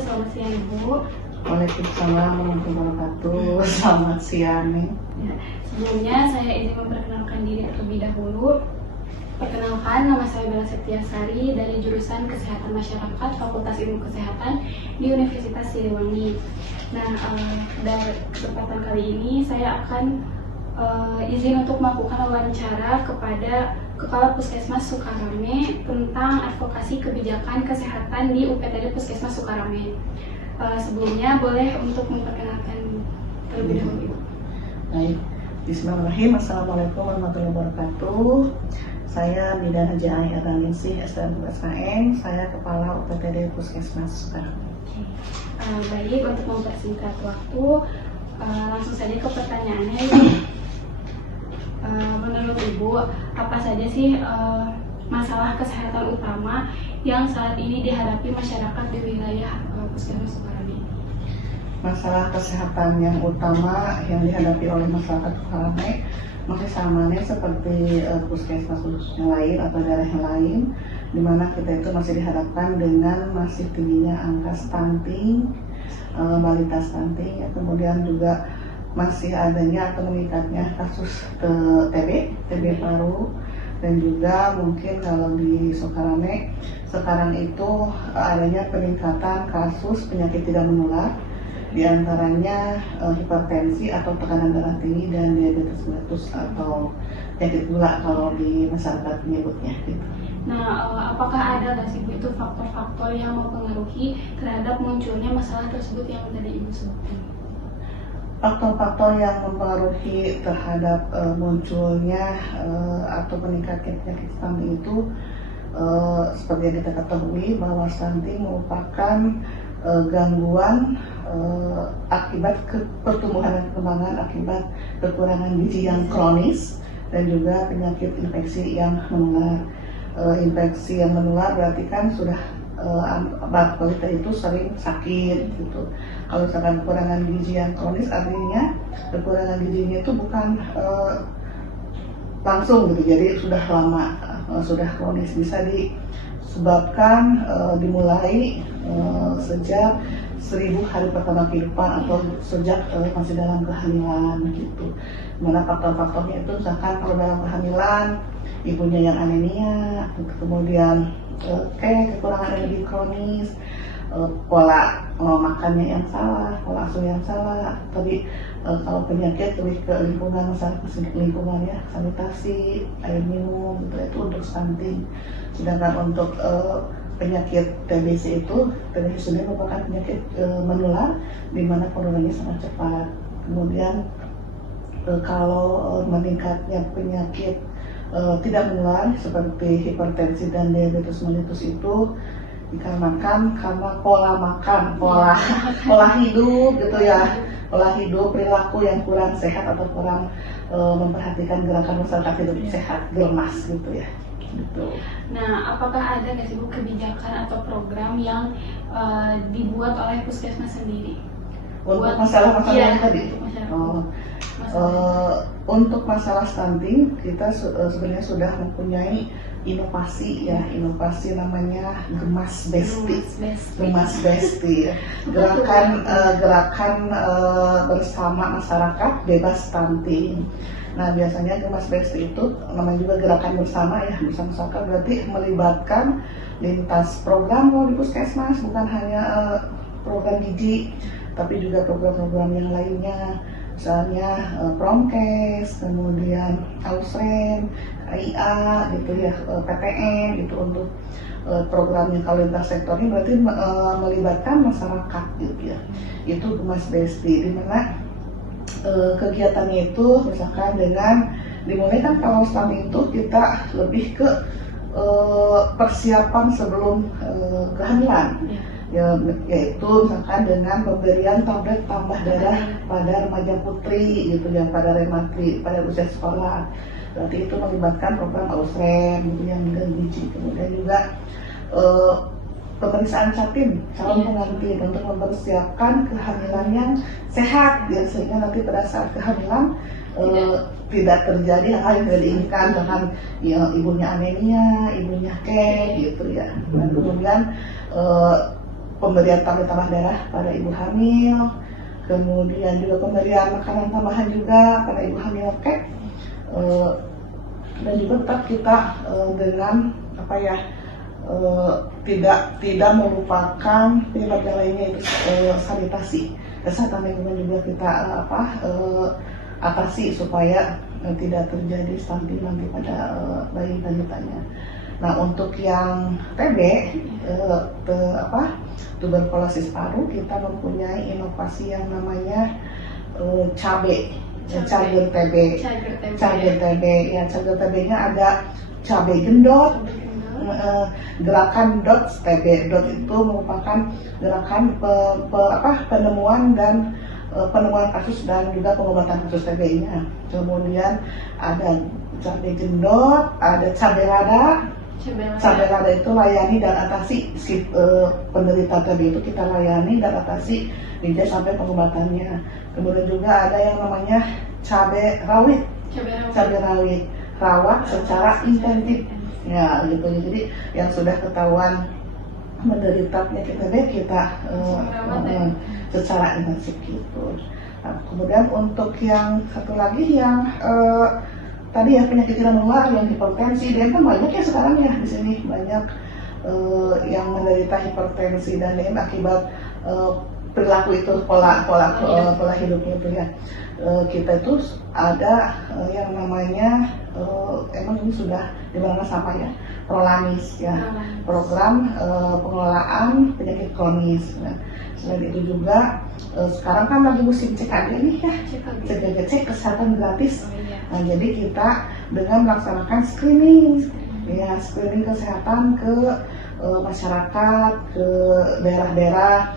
selamat siang Ibu. Waalaikumsalam warahmatullahi wabarakatuh. Selamat siang nih. Ya, sebelumnya saya izin memperkenalkan diri terlebih dahulu. Perkenalkan, nama saya Bella Septiasari dari jurusan Kesehatan Masyarakat Fakultas Ilmu Kesehatan di Universitas Siliwangi. Nah, dari kesempatan kali ini saya akan izin untuk melakukan wawancara kepada Kepala Puskesmas Sukarame tentang advokasi kebijakan kesehatan di UPTD Puskesmas Sukarame. Sebelumnya boleh untuk memperkenalkan terlebih dahulu. Baik, bismillahirrahmanirrahim. Assalamualaikum warahmatullahi wabarakatuh. Saya Bidan Haji Ai Ernaningsih, SDM. Saya Kepala UPTD Puskesmas Sukarame. Baik, untuk mempersingkat waktu, langsung saja ke pertanyaannya. Menurut Ibu, apa saja sih masalah kesehatan utama yang saat ini dihadapi masyarakat di wilayah Puskesmas Sukarame? Masalah kesehatan yang utama yang dihadapi oleh masyarakat Sukarame masih sama nih seperti puskesmas yang lain atau daerah yang lain, di mana kita itu masih dihadapkan dengan masih tingginya angka stunting, balita stunting, kemudian juga masih adanya atau meningkatnya kasus TB paru, dan juga mungkin kalau di Sukarame sekarang itu adanya peningkatan kasus penyakit tidak menular, diantaranya hipertensi atau tekanan darah tinggi dan diabetes mellitus atau penyakit gula kalau di masyarakat menyebutnya gitu. Nah, apakah ada nggak sih Bu itu faktor-faktor yang mempengaruhi terhadap munculnya masalah tersebut yang tadi Ibu sebutkan? Faktor-faktor yang mempengaruhi terhadap munculnya atau meningkatnya penyakit stunting itu seperti yang kita ketahui bahwa stunting merupakan gangguan akibat pertumbuhan dan perkembangan akibat kekurangan gizi yang kronis dan juga penyakit infeksi yang menular. Infeksi yang menular berarti kan sudah balita itu sering sakit gitu. Kalau misalkan kekurangan gizi yang kronis, artinya kekurangan gizinya itu bukan langsung gitu, jadi sudah lama, sudah kronis, bisa disebabkan dimulai sejak 1000 hari pertama kehidupan atau sejak masih dalam kehamilan gitu. Mana faktor-faktornya itu misalkan kalau dalam kehamilan ibunya yang anemia, kemudian kekurangan energi kronis, pola makannya yang salah, pola asuh yang salah. Tapi kalau penyakit lebih ke lingkungan, masalah lingkungan ya, sanitasi, air minum gitu, itu untuk stunting. Sedangkan untuk penyakit TBC sendiri merupakan penyakit menular di mana penularannya sangat cepat. Kemudian kalau meningkatnya penyakit tidak menular seperti hipertensi dan diabetes mellitus itu dikarenakan karena pola makan, pola hidup gitu ya, pola hidup, perilaku yang kurang sehat atau kurang memperhatikan gerakan masyarakat hidup sehat, lemas gitu ya. Gitu. Nah, apakah ada nggak sih Bu kebijakan atau program yang dibuat oleh puskesmas sendiri? Untuk masalah-masalah yang tadi? Untuk masalah stunting, kita sebenarnya sudah mempunyai inovasi ya, inovasi namanya Gemas Besti. Gemas Besti ya. Gerakan bersama masyarakat bebas stunting. Nah, biasanya Gemas Besti itu namanya juga gerakan bersama ya, bersama masyarakat, berarti melibatkan lintas program di puskesmas, bukan hanya program gizi, tapi juga program-program yang lainnya, misalnya Promkes, kemudian Ausren, KIA gitu ya, PTN gitu. Untuk program yang kalau lintas sektor ini berarti melibatkan masyarakat gitu ya. Itu Gemas Besti, di mana kegiatannya itu misalkan dengan dimulai kan kalau stunting itu kita lebih ke persiapan sebelum kehamilan. Yaitu misalkan dengan pemberian tablet tambah darah pada remaja putri gitu ya, pada rematri, pada usia sekolah. Berarti itu melibatkan program Ausren gitu yang gizi. Kemudian juga pemeriksaan capim calon pengantin untuk mempersiapkan kehamilan yang sehat ya, sehingga nanti pada saat kehamilan tidak terjadi hal yang tidak diinginkan, bahkan ya, ibunya anemia, ibunya gitu ya. Dan kemudian pemberian tablet tambah darah pada ibu hamil, kemudian juga pemberian makanan tambahan juga pada ibu hamil kek, dan juga tetap kita dengan apa ya, tidak melupakan penyebab yang lainnya, itu sanitasi, kesehatan lingkungan juga kita atasi supaya tidak terjadi stunting nanti pada bayi balitanya. Nah, untuk yang TB, tuberkulosis paru, kita mempunyai inovasi yang namanya cabe TB. Cager TB, ya, cager TB-nya ada cabe gendot, gerakan DOT TB. DOT itu merupakan gerakan penemuan kasus dan juga pengobatan kasus TB-nya. Kemudian ada cabe gendot, ada cabe lada. Cabe lada itu layani dan atasi penderita TB itu kita layani dan atasi hingga sampai pengobatannya. Kemudian juga ada yang namanya cabe rawit. Cabe rawit rawat secara intensif. Ya, gitu. Jadi yang sudah ketahuan menderita penyakit TB kita secara intensif gitu. Nah, kemudian untuk yang satu lagi yang tadi ya, penyakit tidak menular, yang hipertensi, dan kan banyak ya sekarang ya di sini banyak yang menderita hipertensi dan lain akibat perilaku itu, pola hidupnya itu ya. Kita itu ada yang namanya emang ini sudah dimana sama ya, Prolamis ya, program pengelolaan penyakit kronis. Nah, selain itu juga sekarang kan lagi musim CKD nih ya, cek kesehatan gratis. Nah, jadi kita dengan melaksanakan screening kesehatan ke masyarakat, ke daerah-daerah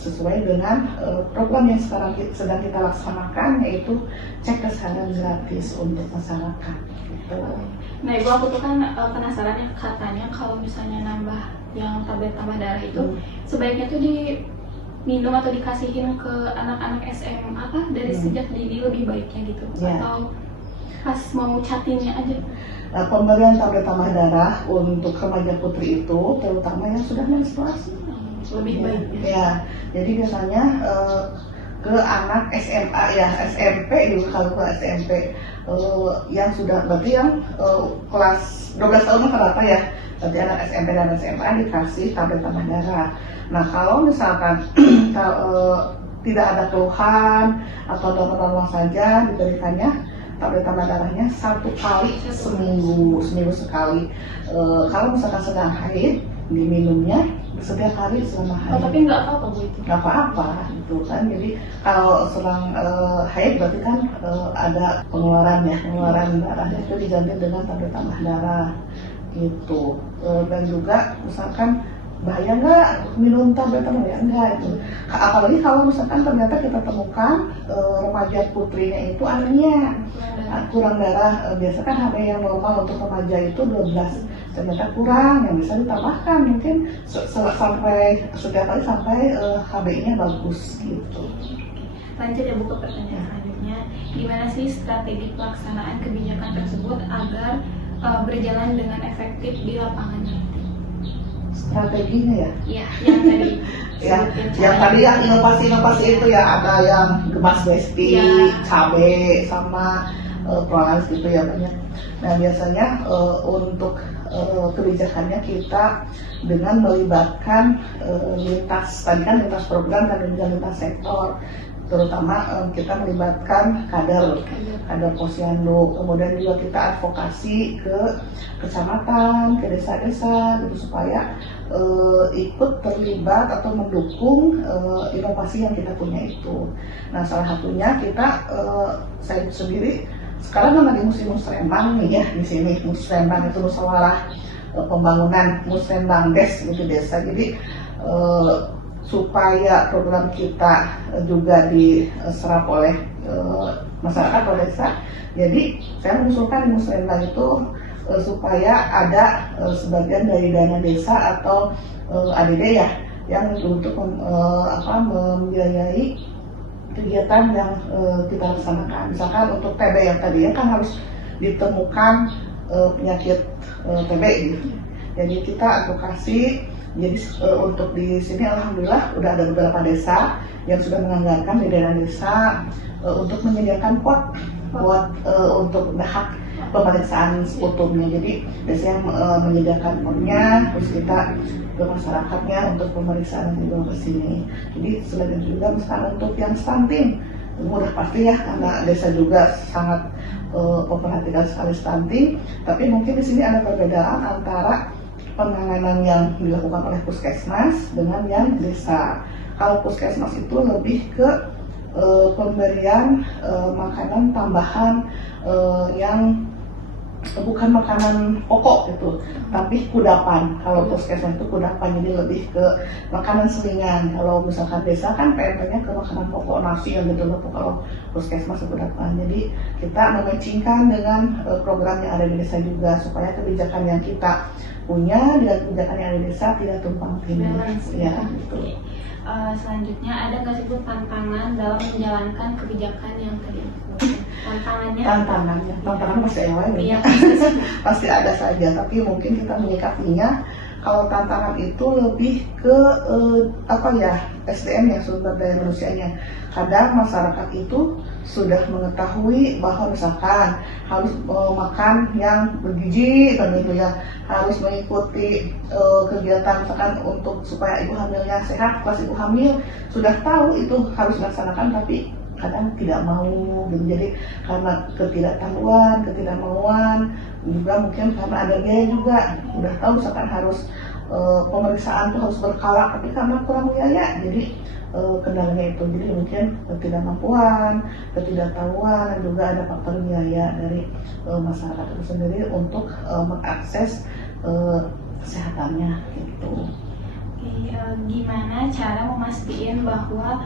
sesuai dengan program yang sekarang sedang kita laksanakan, yaitu cek kesehatan gratis untuk masyarakat. Nah, Ibu, aku tuh kan penasaran ya, katanya kalau misalnya nambah yang tablet tambah darah itu sebaiknya tuh diminum atau dikasihin ke anak-anak SMA dari sejak dini lebih baiknya gitu, atau pas mau catinnya aja. Nah, pemberian tablet tambah darah untuk remaja putri itu terutama yang sudah menstruasi lebih baik ya. Jadi biasanya ke anak SMA ya, SMP juga, kalau ke SMP yang sudah berarti yang kelas 12 tahun rata ya, berarti anak SMP dan SMA dikasih tablet tambah darah. Nah, kalau misalkan tidak ada keluhan atau donor saja, diberikannya tablet tambah darahnya 1 kali seminggu sekali. Kalau misalkan sedang haid, diminumnya setiap hari selama haid. Tapi nggak apa-apa Bu itu? Nggak apa-apa gitu kan. Jadi kalau sedang haid berarti kan ada pengeluaran darah, itu diganti dengan tablet tambah darah gitu. Dan juga misalkan bahaya nggak minum tablet tambah darah? Enggak itu. Apalagi kalau misalkan ternyata kita temukan remaja putrinya itu anemia, kurang darah. Biasa kan HB yang normal untuk remaja itu 12, ternyata kurang, yang bisa ditambahkan mungkin sampai setiap hari sampai HB-nya bagus gitu. Lanjut ya Bu ke pertanyaan selanjutnya, gimana sih strategi pelaksanaan kebijakan tersebut agar berjalan dengan efektif di lapangan nanti? Strateginya ya? Iya, yang tadi. Yang tadi yang inovasi itu ya, ada yang gemas besti, cabe sama prolaris gitu ya, banyak. Nah, biasanya untuk kebijakannya kita dengan melibatkan lintas program dan juga lintas sektor, terutama kita melibatkan kader posyandu, kemudian juga kita advokasi ke kecamatan, ke desa-desa gitu, supaya ikut terlibat atau mendukung inovasi yang kita punya itu. Nah, salah satunya kita, saya sendiri sekarang kan lagi musim musrembang nih ya di sini. Musrembang itu musyawarah pembangunan musrembang gitu, desa. Jadi supaya program kita juga diserap oleh masyarakat atau desa, jadi saya mengusulkan di musrembang itu supaya ada sebagian dari dana desa atau ADD ya, yang untuk membiayai kegiatan yang kita laksanakan. Misalkan untuk TB yang tadi ya, kan harus ditemukan penyakit TB gitu. Jadi kita advokasi Jadi untuk di sini alhamdulillah udah ada beberapa desa yang sudah menganggarkan di daerah desa untuk menyediakan pot untuk hak pemeriksaan sekutumnya. Jadi biasanya menyediakan potnya, terus kita ke masyarakatnya untuk pemeriksaan yang dibawa ke sini. Jadi selain itu juga misalkan untuk yang stunting, mudah pasti ya karena desa juga sangat memperhatikan sekali stunting. Tapi mungkin di sini ada perbedaan antara penanganan yang dilakukan oleh puskesmas dengan yang desa. Kalau puskesmas itu lebih ke pemberian makanan tambahan yang bukan makanan pokok gitu, tapi kudapan. Kalau puskesmas itu kudapan, jadi lebih ke makanan selingan. Kalau misalkan desa kan PMP-nya ke makanan pokok, nasi yang gitu loh. Kalau puskesmas kudapan. Jadi kita mematchingkan dengan program yang ada di desa juga supaya kebijakan yang kita punya dengan kebijakan yang ada di desa tidak tumpang tindih. Ya, gitu. Selanjutnya ada nggak sih Bu tantangan dalam menjalankan kebijakan yang tadi? Tantangan masih ada Iya, pasti ada saja, tapi mungkin kita menyikapinya. Kalau tantangan itu lebih ke SDM ya, sumber daya manusianya. Kadang masyarakat itu sudah mengetahui bahwa misalkan harus makan yang bergizi dan gitu ya, harus mengikuti kegiatan misalkan untuk supaya ibu hamilnya sehat, pas ibu hamil sudah tahu itu harus dilaksanakan, tapi kadang tidak mau gitu. Jadi karena ketidakmauan juga, mungkin karena ada biaya juga, udah tahu misalkan harus pemeriksaan itu harus berkala, tapi karena kurang biaya, jadi kendalanya itu. Jadi mungkin ketidakmampuan, ketidaktahuan, dan juga ada faktor biaya dari masyarakat itu sendiri untuk mengakses kesehatannya gitu. Gimana cara memastikan bahwa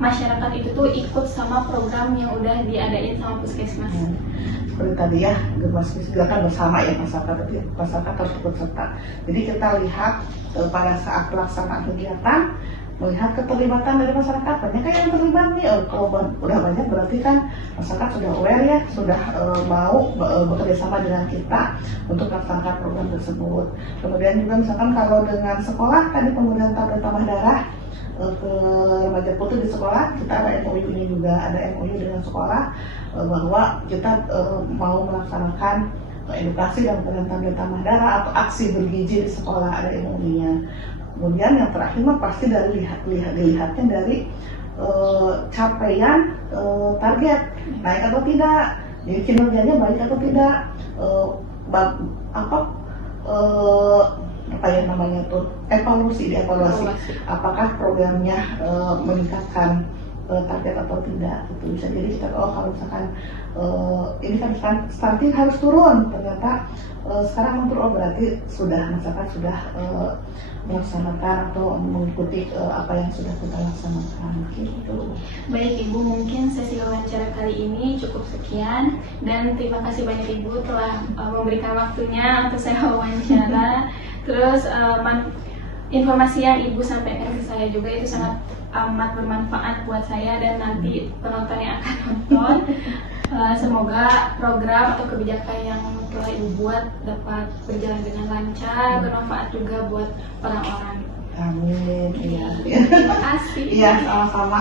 masyarakat itu tuh ikut sama program yang udah diadain sama puskesmas? Seperti tadi ya, gerakan bersama ya masyarakat harus ikut serta. Jadi kita lihat pada saat pelaksanaan kegiatan, melihat keterlibatan dari masyarakat. Banyak yang terlibat nih. Kalau udah banyak berarti kan masyarakat sudah aware ya, sudah mau bekerja sama dengan kita untuk melaksanakan program tersebut. Kemudian juga misalkan kalau dengan sekolah, tadi pemberian tablet tambah darah ke remaja putu di sekolah, kita ada MOU-nya juga, ada MOU dengan sekolah bahwa kita mau melaksanakan edukasi dan pemberian tablet tambah darah atau aksi bergizi di sekolah, ada MOU-nya. Kemudian yang terakhir mah pasti dari dilihatnya dari capaian target, naik atau tidak, jadi kinerjanya baik atau tidak, evaluasi, apakah programnya meningkatkan target atau tidak, itu bisa jadi kita kalau misalkan ini kan stunting harus turun, ternyata sekarang turun, berarti masyarakat sudah melaksanakan atau mengikuti apa yang sudah kita laksanakan gitu. Baik Ibu, mungkin sesi wawancara kali ini cukup sekian, dan terima kasih banyak Ibu telah memberikan waktunya untuk saya wawancara. Terus informasi yang Ibu sampaikan ke saya juga itu sangat amat bermanfaat buat saya dan nanti penonton yang akan nonton. Semoga program atau kebijakan yang telah Ibu buat dapat berjalan dengan lancar, bermanfaat juga buat orang-orang. Amin. Iya. Terima kasih. Iya, sama-sama.